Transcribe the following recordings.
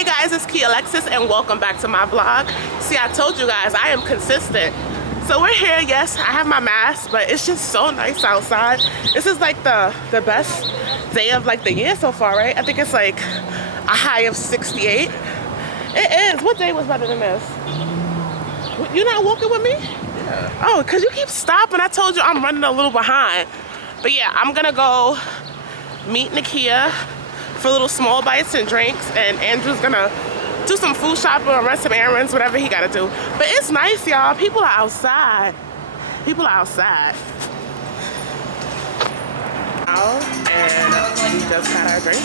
Hey guys, it's Kia Alexis and welcome back to my vlog. See, I told you guys I am consistent. So we're here, yes, I have my mask, but it's just so nice outside. This is like the best day of like the year so far, right? I think it's like a high of 68. It is. What day was better than this? You not walking with me? Yeah. Oh, because you keep stopping. I told you I'm running a little behind. But yeah, I'm gonna go meet Nakia for little small bites and drinks, and Andrew's gonna do some food shopping or run some errands, whatever he gotta do. But it's nice, y'all. People are outside. People are outside. Oh, and we just got our drink.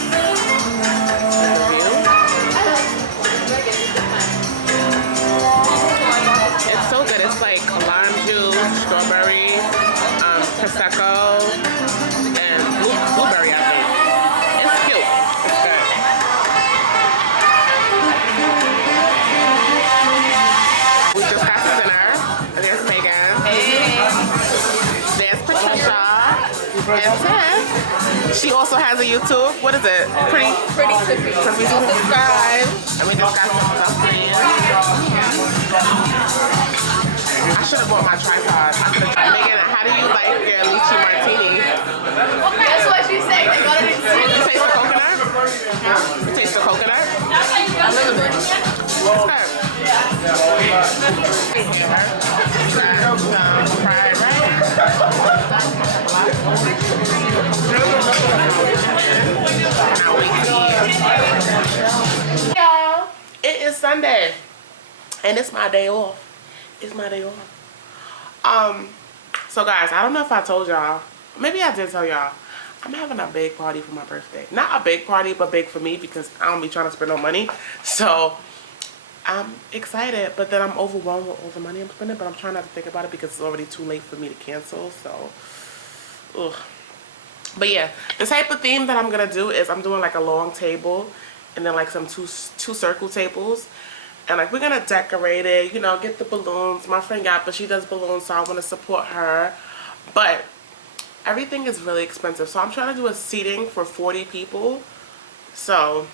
It's so good. It's like lime juice, strawberry, prosecco, and blueberry, I think. It's cute. It's good. We just got some dinner. There's Megan. Hey. There's Patricia. And Tiff. She also has a YouTube. What is it? Pretty Tiffy. Subscribe. And we just got some stuff for you. I should have bought my tripod. Megan, how do you like your lychee martini? That's what she said. They got it in You taste the coconut? You taste the coconut? a little bit. Fried rice. Cannot wait to eat. Y'all, it is Sunday, and it's my day off. It's my day off. So guys, I don't know if I told y'all. Maybe I did tell y'all. I'm having a big party for my birthday. Not a big party, but big for me because I don't be trying to spend no money. So I'm excited, but then I'm overwhelmed with all the money I'm spending. But I'm trying not to think about it because it's already too late for me to cancel. So, ugh. But yeah, the type of theme that I'm gonna do is I'm doing like a long table, and then like some two circle tables. And like we're gonna decorate it, you know, get the balloons. My friend got, but she does balloons, so I want to support her. But everything is really expensive, so I'm trying to do a seating for 40 people. So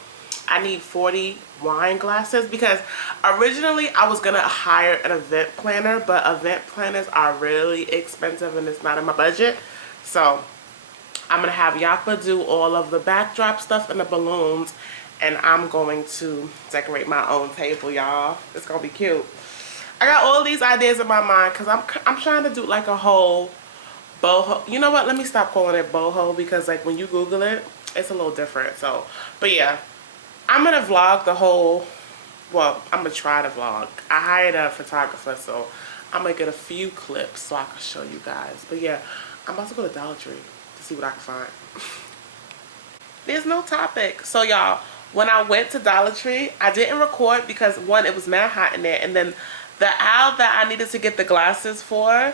I need 40 wine glasses because originally I was gonna hire an event planner, but event planners are really expensive and it's not in my budget. So I'm gonna have Yapa do all of the backdrop stuff and the balloons. And I'm going to decorate my own table, y'all. It's gonna be cute. I got all these ideas in my mind because I'm trying to do like a whole boho. You know what? Let me stop calling it boho because like when you Google it, it's a little different. So, but yeah, I'm gonna vlog the whole. Well, I'm gonna try to vlog. I hired a photographer, so I'm gonna get a few clips so I can show you guys. But yeah, I'm about to go to Dollar Tree to see what I can find. There's no topic, so y'all. When I went to Dollar Tree, I didn't record because one, it was mad hot in there, and then the aisle that I needed to get the glasses for,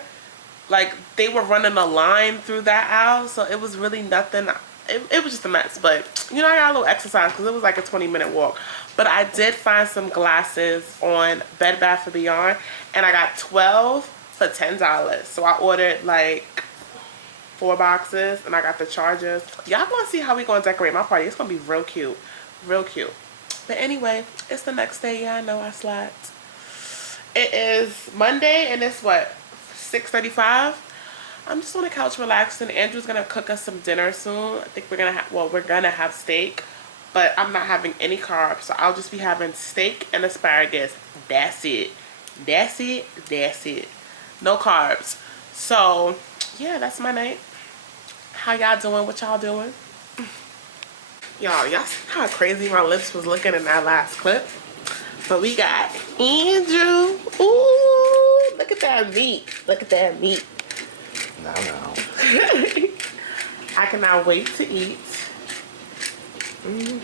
like they were running a line through that aisle, so it was really nothing. It was just a mess, but you know, I got a little exercise because it was like a 20-minute walk. But I did find some glasses on Bed Bath & Beyond, and I got 12 for $10. So I ordered like 4 boxes, and I got the chargers. Y'all gonna see how we gonna decorate my party. It's gonna be real cute. Real cute. But anyway, it's the next day. Yeah, I know I slacked. It is Monday and it's what, 6:35. I'm just on the couch relaxing. Andrew's gonna cook us some dinner soon. I think we're gonna have, well, we're gonna have steak, but I'm not having any carbs, so I'll just be having steak and asparagus. That's it. That's it. That's it. No carbs. So yeah, that's my night. How y'all doing? What y'all doing? Y'all see how crazy my lips was looking in that last clip? But we got Andrew. Ooh, look at that meat. Look at that meat. No. I cannot wait to eat. And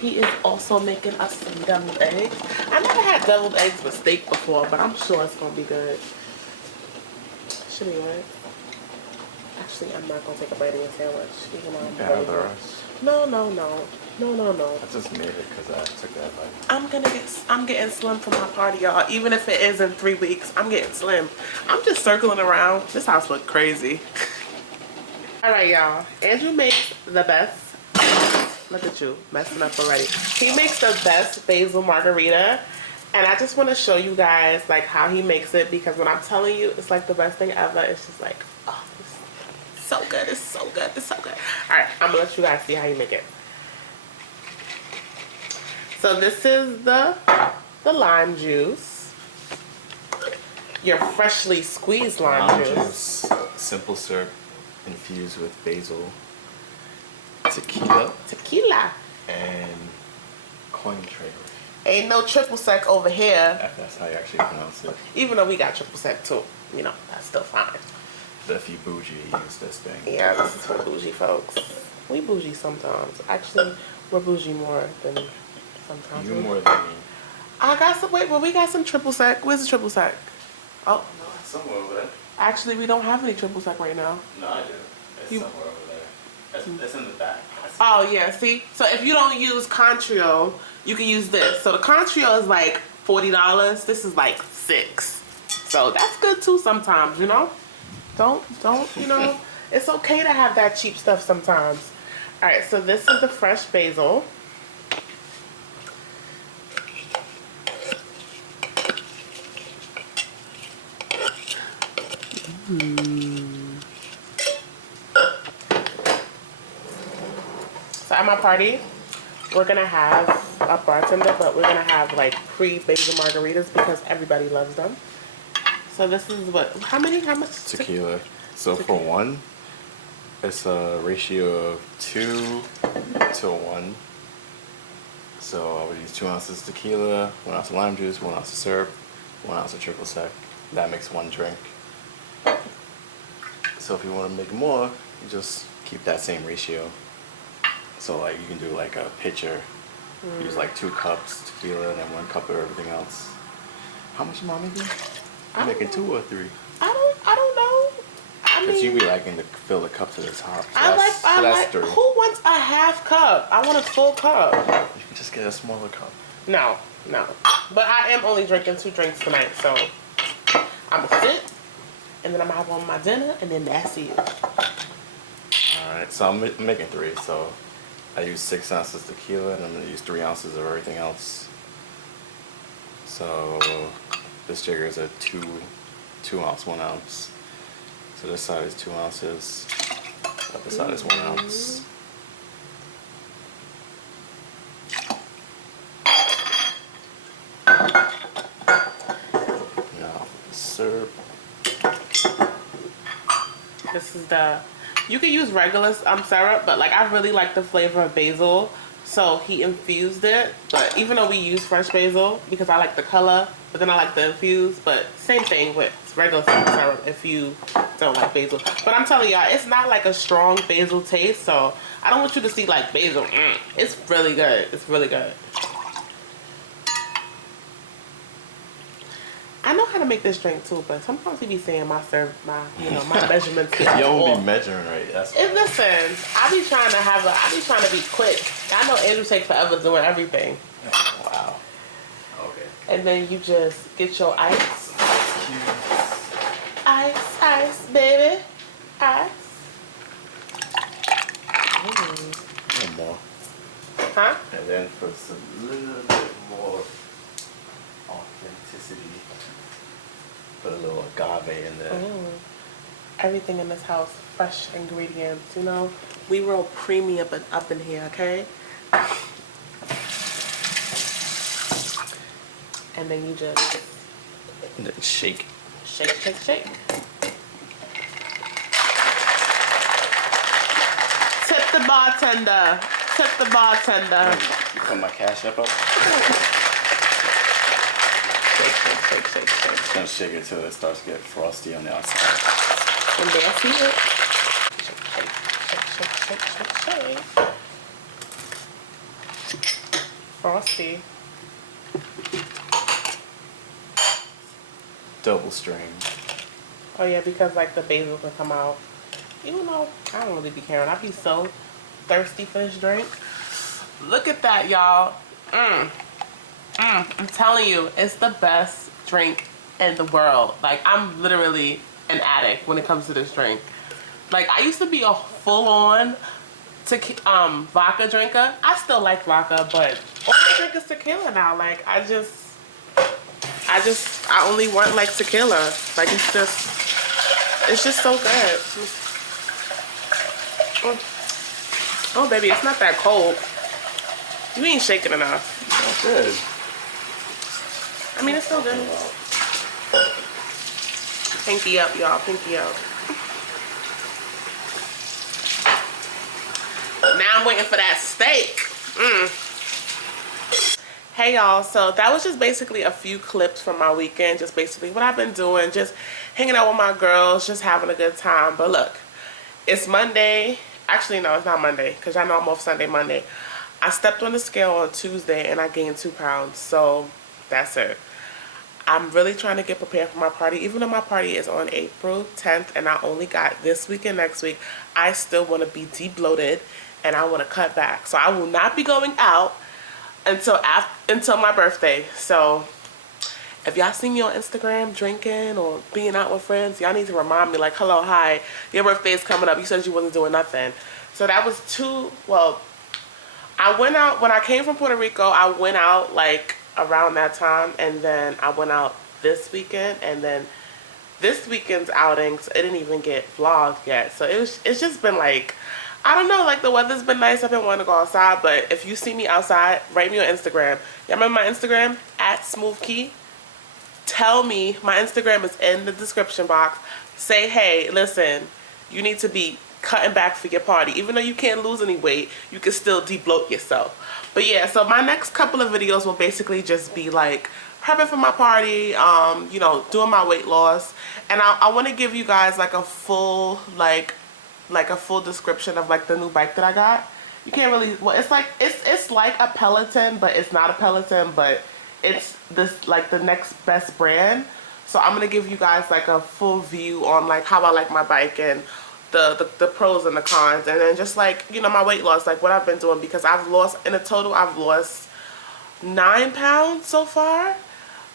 he is also making us some deviled eggs. I never had deviled eggs with steak before, but I'm sure it's going to be good. Should be good. Actually, I'm not gonna take a bite of your sandwich. Even though I'm Yeah, the rest. No. I just made it because I took that bite. I'm getting slim for my party, y'all. Even if it is in 3 weeks, I'm getting slim. I'm just circling around. This house look crazy. All right, y'all. Andrew makes the best Look at you, messing up already. He makes the best basil margarita. And I just want to show you guys like how he makes it, because when I'm telling you it's like the best thing ever, it's just like, oh, it's so good, it's so good, it's so good. Alright, I'm gonna let you guys see how you make it. So this is the lime juice. Your freshly squeezed lime juice. Simple syrup infused with basil, tequila, and coin trailer. Ain't no triple sec over here. That's how you actually pronounce it. Even though we got triple sec too, you know, that's still fine. But if you bougie, use this thing. Yeah, this is for bougie folks. We bougie sometimes. Actually, we're bougie more than sometimes. You more than me. I got some. Wait, but we got some triple sec. Where's the triple sec? Oh, no, it's somewhere over there. Actually, we don't have any triple sec right now. No, I do. It's somewhere over there. It's in the back. Oh yeah, see. So if you don't use Contrio, you can use this. So the Contrio is like $40. This is like $6. So that's good too sometimes, you know. Don't you know? It's okay to have that cheap stuff sometimes. All right, so this is the fresh basil. So at my party, we're gonna have a bartender, but we're gonna have like pre-basil margaritas because everybody loves them. So this is what? How much? Tequila. So for one, it's a ratio of 2 to 1. So I would use 2 ounces tequila, 1 ounce of lime juice, 1 ounce of syrup, 1 ounce of triple sec. That makes 1 drink. So if you want to make more, you just keep that same ratio. So like you can do like a pitcher, use like 2 cups tequila and then 1 cup of everything else. How much am I making? I'm making 2 or 3. I don't know. Because you be liking to fill the cup to the top. So I like. 3. Who wants a half cup? I want a full cup. You can just get a smaller cup. No. But I am only drinking 2 drinks tonight, so I'm gonna sit, and then I'm gonna have on my dinner, and then that's it. Alright, so I'm making 3. So I use 6 ounces tequila, and I'm gonna use 3 ounces of everything else. So this jigger is a 2 ounce, 1 ounce. So this side is 2 ounces. The other side is 1 ounce. Now syrup. This is you can use regular syrup, but like I really like the flavor of basil, so he infused it. But even though we use fresh basil, because I like the color, but then I like the infused, but same thing with regular syrup if you don't like basil. But I'm telling y'all, it's not like a strong basil taste, so I don't want you to see like basil. It's really good. It's really good. I know how to make this drink too, but sometimes he be saying my measurements. You don't be measuring right. That's and listen, I be trying to be quick. I know Andrew takes forever doing everything. Wow. Okay. And then you just get your ice. Ice, baby. Ice. One more. Huh? And then for some little bit more authenticity, put a little agave in there. Everything in this house, fresh ingredients, you know. We real premium up in here, okay? And then you just... And then shake. Shake. Tip the bartender. You put my cash up? Shake. Just gonna shake it till it starts to get frosty on the outside. And there, see it. Shake. Frosty. Double string. Oh yeah, because like the basil can come out. Even though I don't really be caring. I be so thirsty for this drink. Look at that, y'all. I'm telling you, it's the best drink in the world. Like, I'm literally an addict when it comes to this drink. Like, I used to be a full-on vodka drinker. I still like vodka, but all I drink is tequila now. Like I only want like tequila. Like it's just so good. Oh baby, it's not that cold. You ain't shaking enough. That's good. I mean, it's still good. Pinky up, y'all. Pinky up. Now I'm waiting for that steak. Hey y'all, so that was just basically a few clips from my weekend. Just basically what I've been doing. Just hanging out with my girls. Just having a good time. But look, it's Monday. Actually, no, it's not Monday. Because I know I'm off Sunday, Monday. I stepped on the scale on Tuesday and I gained 2 pounds. So that's it. I'm really trying to get prepared for my party. Even though my party is on April 10th and I only got this week and next week, I still want to be de-bloated and I want to cut back. So I will not be going out until my birthday. So if y'all see me on Instagram drinking or being out with friends, y'all need to remind me like, hello, hi, your birthday is coming up. You said you wasn't doing nothing. So that was I went out when I came from Puerto Rico. I went out like around that time, and then I went out this weekend, and then this weekend's outings, it didn't even get vlogged yet. So it's just been like, I don't know, like the weather's been nice. I've been wanting to go outside, but if you see me outside, write me on Instagram. Y'all remember my Instagram? @SmoothKey. Tell me, my Instagram is in the description box. Say, hey, listen, you need to be cutting back for your party. Even though you can't lose any weight, you can still de-bloat yourself. But yeah, so my next couple of videos will basically just be like prepping for my party, you know, doing my weight loss. And I want to give you guys like a full like a full description of like the new bike that I got. You can't really, well, it's like it's like a Peloton, but it's not a Peloton, but it's this like the next best brand. So I'm gonna give you guys like a full view on like how I like my bike and the pros and the cons, and then just like, you know, my weight loss, like what I've been doing, because I've lost, in a total I've lost 9 pounds so far,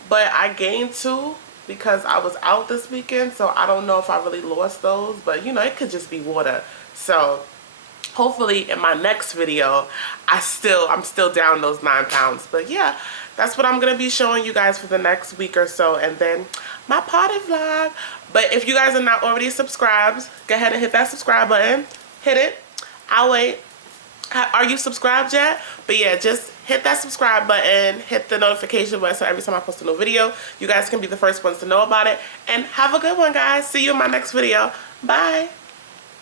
but I gained 2 because I was out this weekend. So I don't know if I really lost those, but you know, it could just be water. So hopefully in my next video I'm still down those 9 pounds. But yeah, that's what I'm gonna be showing you guys for the next week or so, and then my party vlog. But if you guys are not already subscribed, go ahead and hit that subscribe button. Hit it. I'll wait. Are you subscribed yet? But yeah, just hit that subscribe button, hit the notification button, so every time I post a new video, you guys can be the first ones to know about it. And have a good one, guys. See you in my next video. Bye.